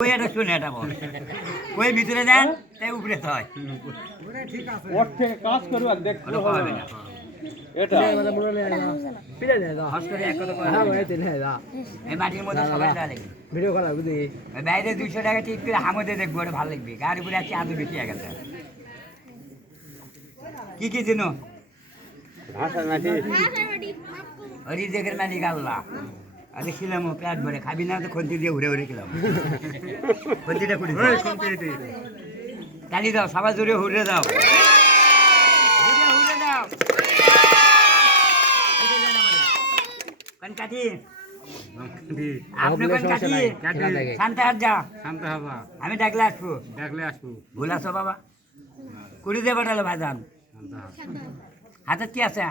কই এটা শুনে এটা বল। কই ভিতরে যান তাই উপরে হয়। ওর থেকে কাজ করবে আর দেখতে হবে না এটা। হস করে এক কথা কয় এই মাটির মধ্যে সবাই দেওয়া ভিডিও করা বুঝি বাইরে দুইশো টাকা টিপ করে হামদে দেখব ওটা ভালো লাগবে। গাড়ি উপরে আছে আদৌ বেশি গেছে। কি কি চিনো ভাষা মালিক আল্লাহ। আরে খিলাম পেট ভরে খাবি না তো খন্তি দিয়ে ঘুরে ঘুরে খেলাম। খন্তিটা কুড়ি তালি দাও সবাই জোরে হুড়ে দাও। হুড়ে দাও। কোন হবা। আমি ডাকলে আসব। দেখলে আসব। ভুল আছো বাবা। কুড়ি দিয়ে পাঠালো ভাইজান। হাতে কি আছে?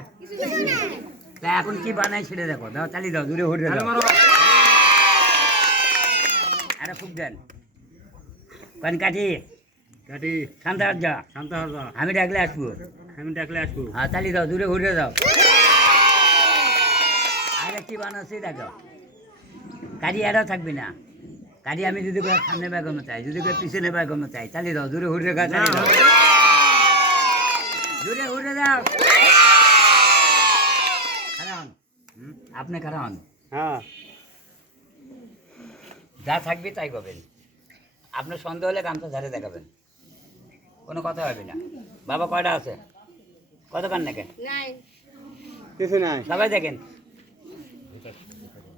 তা এখন কি বানাই সেটা দেখো? দাও চালিয়ে দাও দূরে হুড়ে দাও। আরে খুব দেন। কোন কাঠি? কাটি শান্তি যা শান্ত হবা আমি ডাকলে আসব। আমি দেখলে আসব। হ্যাঁ চালিয়ে দাও দূরে ঘুরে দাও। আরে কি বানাচ্ছি দেখো? গাড়ি এরাও থাকবি না। গাড়ি আমি যদি করে সামনে বেগমে চাই যদি করে পিছনে বেগমে চাই চালিয়ে দাও দূরে ঘুরে গা চালিয়ে দাও। দূরে ঘুরে দাও কারণ আপনি কারণ হ্যাঁ। যা থাকবে তাই করবেন আপনার সন্দেহ হলে গামছা ধারে দেখাবেন। কোনো কথা হবে না। বাবা কয়টা আছে? কত কান নাকি? নাই। কিছু নাই। সবাই দেখেন।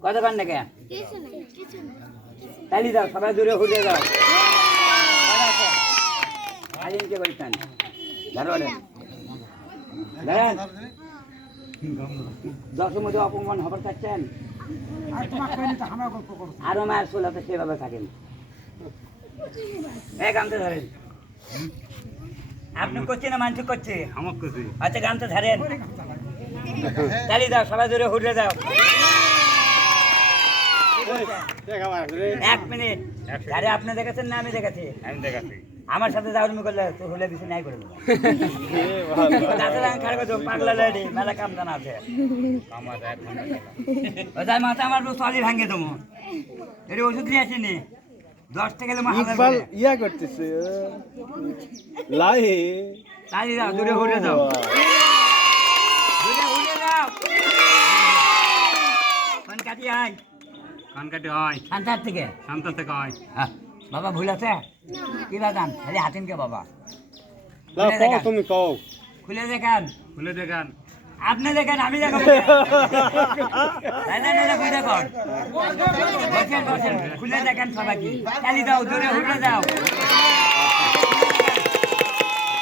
কত কান নাকি? কিছু নাই কিছু তালি দাও সবাই দূরে ঘুরে দাও? আলিমকে বলছেন। ধরো। ধরেন। দশের মধ্যে অপমান হবার চাচ্ছেন আরও মায়ের সোলাতে সেভাবে থাকেন। এক গামতে ধরেন। আপনি করছে না মানুষ করছে? আচ্ছা গামতে ধরেন। তালি দাও সবাই দূরে ঘুরে দাও। এক মিনিট। আরে আপনি দেখেছেন না আমি দেখেছি। আমি দেখাচ্ছি। আমার সাথে যাওয়ার করলে তো হলে বেশি নাই করে দেবো। দাদা আমি পাগলা লেডি মেলা কাম জানা আছে। আমার এক ঘণ্টা ও তাই মাথা আমার চলি ভাঙে দেবো। এটি ওষুধ নিয়ে আসিনি। দশ টাকা হাজার ইকবাল ইয়া করতেছে। লাই তালি দাও দূরে ঘুরে দূরে কোন কাটি আয়। কান কাটি হয়। শান্তার থেকে। শান্ত থেকে হয়। হ্যাঁ। বাবা ভুল আছে? কি বাগান খালি হাতিনকে বাবা। না কও তুমি কও। খুলে দেখান। খুলে দেখান। আপনি দেখেন আমি দেখাবো তাই না না বুঝে কর বসেন বসেন। খুলে দেখেন সবাইকে। চালি দাও দূরে উঠে দাও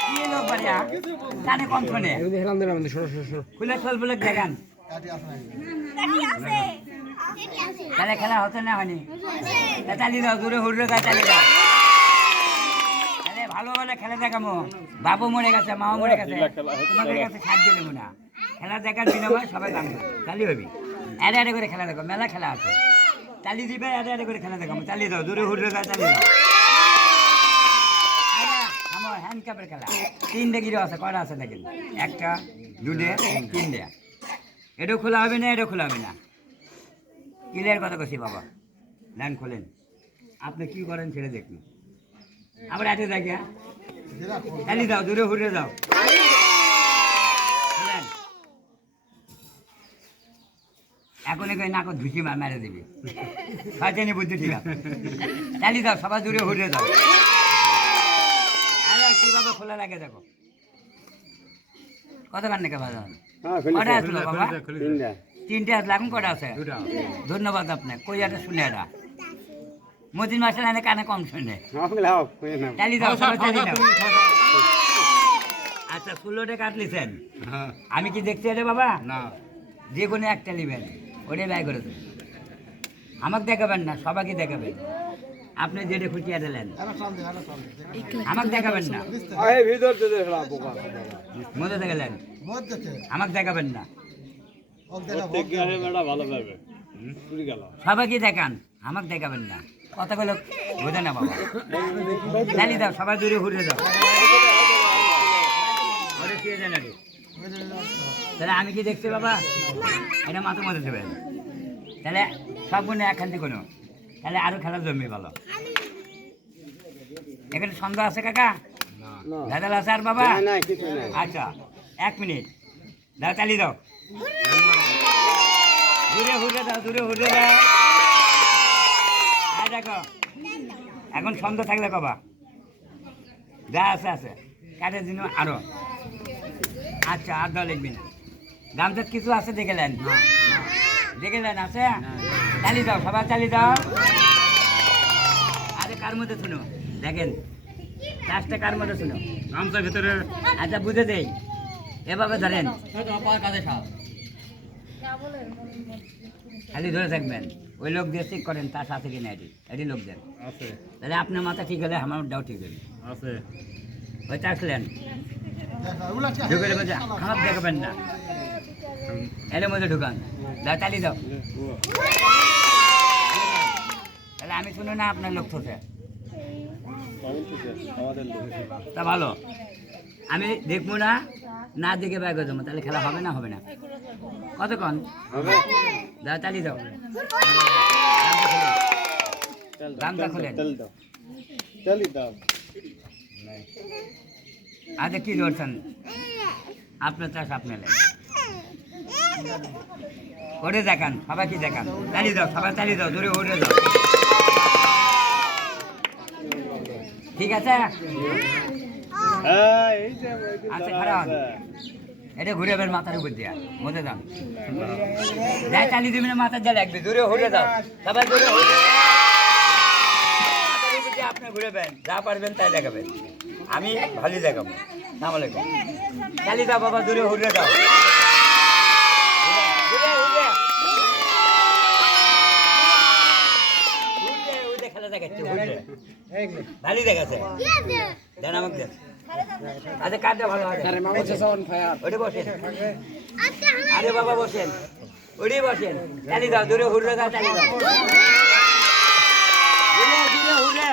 কি খুলে চল বলে দেখান। তাহলে খেলা হতো না হয়নি? চালি দাও, দূরে হুড়ে গা চালি দাও। তাহলে ভালো ভালো খেলা দেখাবো বাবু মরে গেছে, মাও মরে গেছে। তোমাদের কাছে সাহায্য নেব না। খেলা দেখার বিনিময়ে সবাই দাম তালি হবি? এড়ে এড়ে করে খেলা দেখো, মেলা খেলা আছে। চালি দিবে এড়ে এড়ে করে খেলা দেখাবো চালি দাও, দূরে হুড়ে গা চালি দাও। আমার হ্যান্ডকাপের খেলা। তিনটে গিরো আছে, কয়টা আছে দেখেন? একটা, দুটে, তিনটে। এটাও খোলা হবে না, এটাও খোলা হবে না? ক্লিয়ার কথা কছি বাবা। লাইন খোলেন। আপনি কি করেন ছেড়ে দেখুন। আবার এতে দেখে। চালি দাও দূরে ঘুরে খোলেন। এখন এখানে নাকত ধুচি মা মেরে দিবি। শয়তানি বুদ্ধি ঠিক আছে। চালি দাও সবাই দূরে ঘুরে দাও আরে কীভাবে খোলা লাগে দেখো। কত কান নাকি বাজার? হ্যাঁ কটা আসলো বাবা? তিনটা এখন কটা আছে। ধন্যবাদ আপনার কই একটা শুনে এটা মতিন মাসে এনে কানে কম শুনে। আচ্ছা ষোলোটা কাটলিছেন হ্যাঁ। আমি কি দেখতে এটা বাবা? না। যে কোনো একটা নেবেন। ওটাই ব্যয় করে দেবেন। আমাকে দেখাবেন না সবাইকে দেখাবেন। আপনি যেটা খুশি নেন। আমাকে দেখাবেন না। মধ্যে দেখালেন আমাকে দেখাবেন না। সবাইকে দেখান আমাকে দেখাবেন না। কথাগুলো বোঝে না বাবা। জানি দাও সবাই দূরে ঘুরে দাও। তাহলে আমি কি দেখছি বাবা? এটা মাথা মধ্যে দেবেন। তাহলে সব গুণে একখান থেকে কোনো। তাহলে আরও খেলা জমবে ভালো। এখানে সন্দেহ আছে কাকা? ভেজাল আছে আর বাবা? আচ্ছা এক মিনিট। দাও চালি দাও। দূরে হুড়ে দাও দূরে হুড়ে দাও। আর দেখো এখন সন্দেহ থাকলে কবা। যা আছে আছে। কাঠের জন্য আরও। আচ্ছা আর দাও লিখবি না। দামটার কিছু আছে দেখেলেন দেখেলেন আছে? চালি দাও সবাই চালি দাও। আরে কার মধ্যে শুনো? দেখেন লাস্টে কার মধ্যে শুনো? গামছার ভিতরে। আচ্ছা বুঝে দেই। এভাবে ধরেন। খালি ধরে থাকবেন। ওই লোক দিয়ে ঠিক করেন তার সাথে কিনা এটি। এটি লোক দেন তাহলে আপনার মাথা ঠিক হলে আমার ডাও ঠিক হবে ওই আসলেন ঢুকে দেখবেন না। এর মধ্যে ঢুকান। দাও চালিয়ে দাও। তাহলে আমি শুনে না আপনার লোক থেকে তা ভালো। আমি দেখব না। না দেখে ব্যাগ দেবো তাহলে খেলা হবে না হবে না। কতক্ষণ? হবে। দাও চালিয়ে দাও। চালি দাও। আচ্ছা কি ধরছেন? আপনার চাষ আপনার করে দেখান সবাই কি দেখান? চালিয়ে দাও সবাই চালিয়ে দাও দূরে উড়ে দাও। ঠিক আছে? আচ্ছা খারাপ। এটা ঘুরে বের মাথার উপর দিয়া মধ্যে দাও যাই চালিয়ে দিবি না মাথার যা লাগবে দূরে উড়ে দাও সবাই দূরে দিয়ে আপনি ঘুরে বেন যা পারবেন তাই দেখাবেন। আমি ভালোই দেখাবো সালাম আলাইকুম চালিয়ে দাও বাবা দূরে উড়ে দাও উড়ে, উড়ে। উড়ে, উড়ে খেলা দেখাচ্ছে, উড়ে। ভালোই দেখাচ্ছে দেন আমাকে দেন। আচ্ছা কাটটা ভালো হয়। ওটা বসেন। আরে বাবা বসেন। ওটাই বসেন। চালিয়ে দাও দূরে হুড়ে দাও চালিয়ে দাও। হুড়ে, দূরে